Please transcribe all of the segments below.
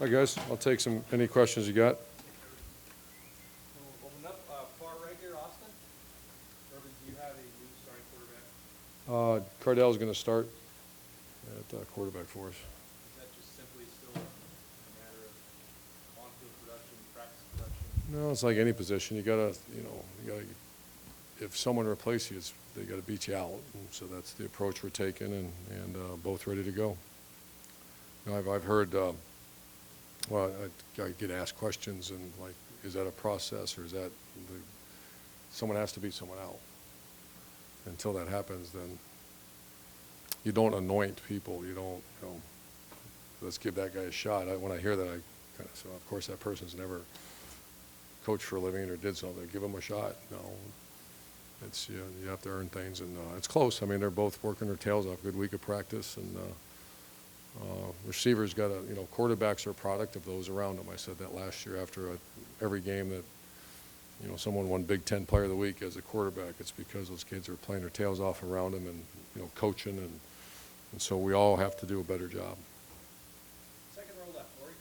Hi, guys. I'll take any questions you got. We'll open up far right here, Austin. Urban, do you have a new starting quarterback? Cardale's going to start at quarterback for us. Is that just simply still a matter of on-field production, practice production? No, it's like any position. You gotta, if someone replaces you, they got to beat you out. And so that's the approach we're taking, and both ready to go. I've heard, I get asked questions and like, is that a process or is that someone has to beat someone out? Until that happens, then you don't anoint people. You don't, let's give that guy a shot. When I hear that, I kind of say, of course, that person's never coached for a living or did something. Give them a shot. No, it's you have to earn things, and it's close. I mean, they're both working their tails off. Good week of practice, and receivers got quarterbacks are a product of those around them. I said that last year after every game that someone won Big Ten Player of the Week as a quarterback. It's because those kids are playing their tails off around them and coaching, and so we all have to do a better job. Second row left, Lori.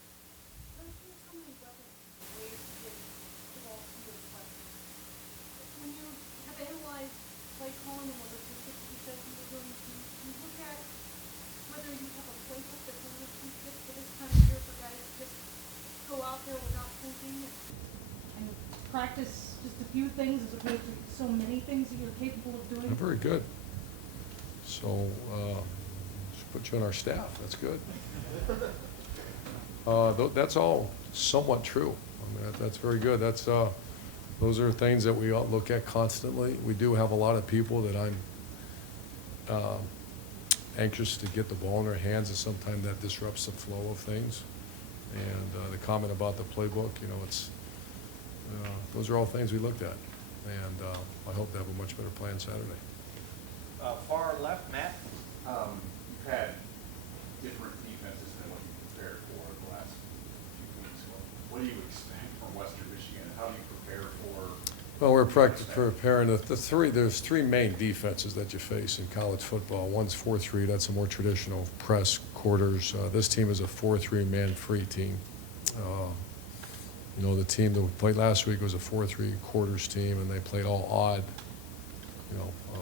When you have analyzed play calling and what the statistics you said you were going to, you look at whether you have a playbook that will be fit for this time of year for guys to just go out there without thinking and practice just a few things as opposed to so many things that you're capable of doing? Very good. So should put you on our staff. That's good. That's all somewhat true. I mean, that's very good. Those are things that we all look at constantly. We do have a lot of people that I'm anxious to get the ball in their hands, and sometimes that disrupts the flow of things. And the comment about the playbook, those are all things we looked at. And I hope to have a much better plan Saturday. Far left, Matt. You've had different defenses than what you prepared for the last few weeks. What do you expect from Western Michigan? How do you prepare for? Well, we're preparing there's three main defenses that you face in college football. One's 4-3. That's a more traditional press quarters. This team is a 4-3 man-free team. The team that we played last week was a 4-3 quarters team, and they played all odd.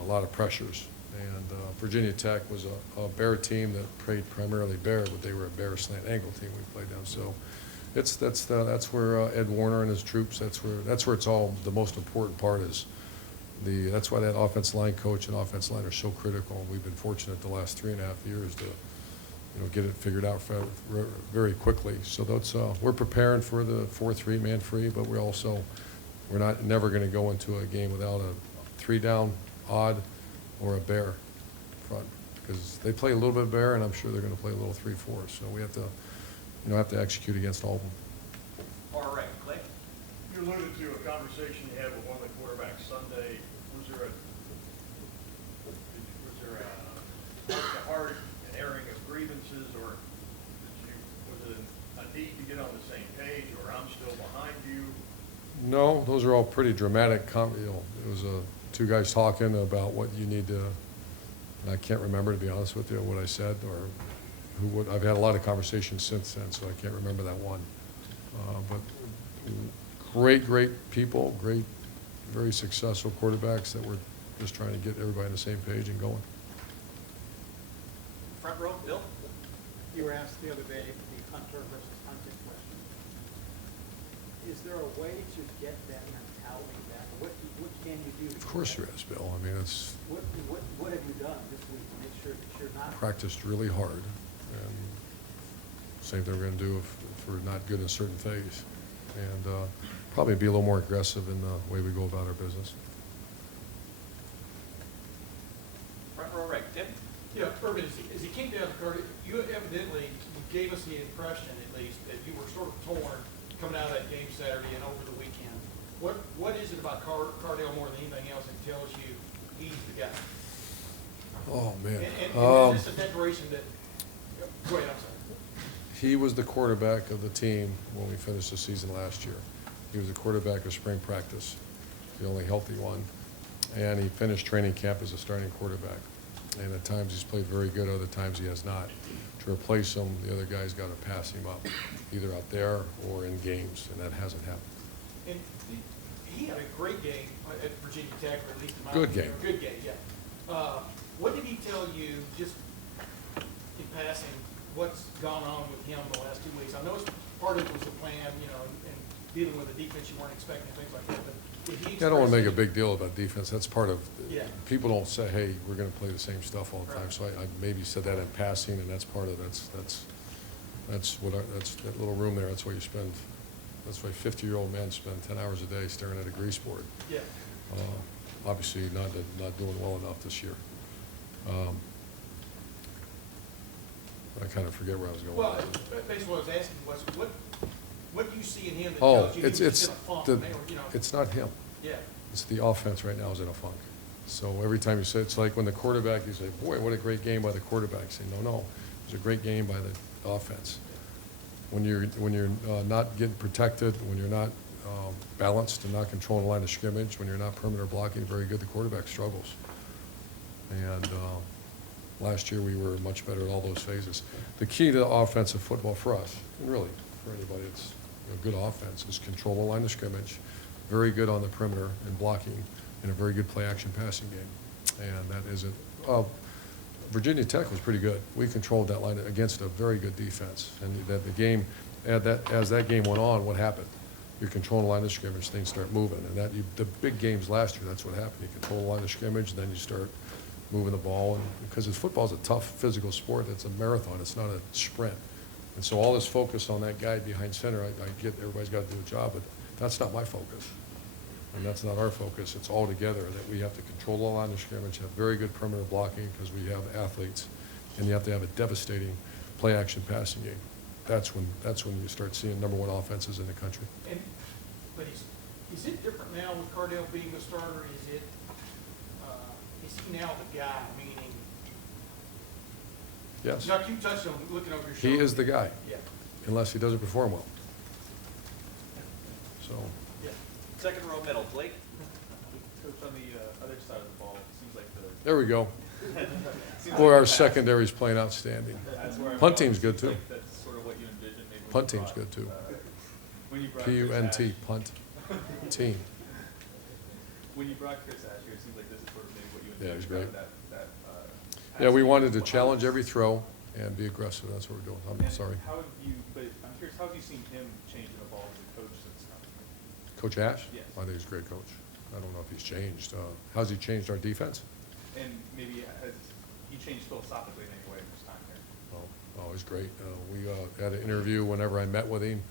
A lot of pressures. And Virginia Tech was a bear team that played primarily bear, but they were a bear slant angle team we played down. So that's where Ed Warner and his troops. That's where it's all. The most important part is that's why that offensive line coach and offensive line are so critical. We've been fortunate the last 3.5 years to get it figured out very quickly. So we're preparing for the 4-3 man free, but we're never going to go into a game without a 3-down odd or a bear front, because they play a little bit of bear, and I'm sure they're going to play a little 3-4. So we have to execute against all of them. Far right, Clay. You alluded to a conversation you had with one of the quarterbacks Sunday. Was there a hard airing of grievances, or was it a need to get on the same page, or I'm still behind you? No, those are all pretty dramatic. It was two guys talking about what you need to. And I can't remember, to be honest with you, what I said or who would. I've had a lot of conversations since then, so I can't remember that one. But great people, very successful quarterbacks that were just trying to get everybody on the same page and going. Front row, Bill. You were asked the other day the hunter versus hunted question. Is there a way to get that mentality back? What can you do? Of course there is, Bill. I mean, it's What have you done this week to make sure that you're not practiced really hard. And same thing we're going to do if we're not good in a certain phase. And probably be a little more aggressive in the way we go about our business. Front row right, Tim. Yeah, Urban, as he came down to Cardale, you evidently gave us the impression, at least, that you were sort of torn coming out of that game Saturday and over the weekend. What is it about Cardale more than anything else that tells you he's the guy? Oh, man. And is this a declaration that – go ahead, I'm sorry. He was the quarterback of the team when we finished the season last year. He was the quarterback of spring practice, the only healthy one. And he finished training camp as a starting quarterback. And at times he's played very good, other times he has not. To replace him, the other guy's got to pass him up, either out there or in games, and that hasn't happened. And he had a great game at Virginia Tech, or at least in my Good opinion. game. Good game, yeah. What did he tell you, just in passing, what's gone on with him the last 2 weeks? I know it's part of it was the plan, you know, and dealing with a defense you weren't expecting, things like that, but did he I don't want to make a express big deal about defense. That's part of, Yeah. people don't say, hey, we're going to play the same stuff all the time. Right. So I maybe said that in passing, and that's part of, that's that little room there, that's why you spend, that's why 50-year-old men spend 10 hours a day staring at a grease board. Yeah. Obviously not doing well enough this year. I kind of forget where I was going. Well, basically what I was asking was, what do you see in him that Oh, tells you he was just in a funk? and they were, you know, it's not him. Yeah, It's the offense right now is in a funk. So every time you say, it's like when the quarterback, you say, boy, what a great game by the quarterback. You say, no, it was a great game by the offense. When you're not getting protected, when you're not balanced and not controlling the line of scrimmage, when you're not perimeter blocking very good, the quarterback struggles. And last year we were much better at all those phases. The key to offensive football for us, and really for anybody, it's a good offense, is control the line of scrimmage, very good on the perimeter and blocking, and a very good play-action passing game. And that isn't Virginia Tech was pretty good. We controlled that line against a very good defense. And that the game, as that game went on, what happened? You're controlling the line of scrimmage, things start moving. And the big games last year, that's what happened. You control the line of scrimmage, and then you start moving the ball. And because football's a tough physical sport, it's a marathon, it's not a sprint. And so all this focus on that guy behind center, I get everybody's got to do a job, but that's not my focus. And that's not our focus. It's all together that we have to control the line of scrimmage, have very good perimeter blocking because we have athletes, and you have to have a devastating play-action passing game. That's when you start seeing #1 offenses in the country. but is it different now with Cardale being the starter? Is he now the guy, meaning? Yes, Chuck, you touched on looking over your shoulder. he is the guy, Yeah, unless he doesn't perform well. So, yeah. Second row middle, Blake. Coach, on the other side of the ball, it seems like there we go. seems Boy, like our the pass- secondary's playing outstanding. that's where I'm Punt going. team's good, Seems too. like that's sort of what you envisioned maybe. when Punt you team's brought, good, too. When you brought Chris P-U-N-T, Ash- punt team. When you brought Chris Ash here, it seems like this is sort of maybe what you Yeah, he's envisioned. great. That Yeah, we passing wanted to game. challenge every throw and be aggressive. That's what we're doing. I'm And sorry. How have you, but I'm curious, how have you seen him change and evolve as a coach since now? Coach Ash? Yes. I think he's a great coach. I don't know if he's changed. How's he changed our defense? And maybe has he changed philosophically in any way in his time here? Oh, he's great. We had an interview whenever I met with him.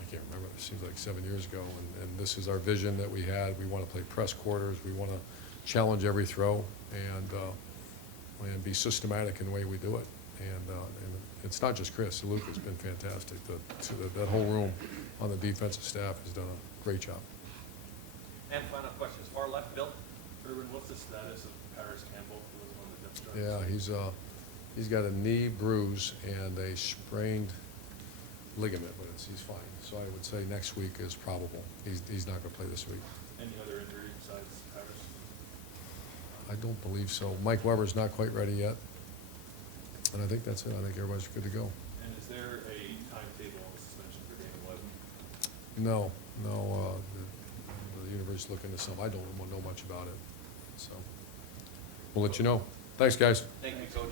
I can't remember. It seems like 7 years ago. And this is our vision that we had. We want to play press quarters. We want to challenge every throw and be systematic in the way we do it. And it's not just Chris. Luke has been fantastic. That whole room on the defensive staff has done a great job. And final questions, far left, Bill. Urban, what's the status of Paris Campbell, who was one of the depth charts? Yeah, he's got a knee bruise and a sprained ligament, but he's fine. So I would say next week is probable. He's not going to play this week. Any other injury besides Paris? I don't believe so. Mike Weber's not quite ready yet. And I think that's it. I think everybody's good to go. And is there a timetable on the suspension for game 11? No, the university's looking into something. I don't know much about it. So we'll let you know. Thanks, guys. Thank you, Coach.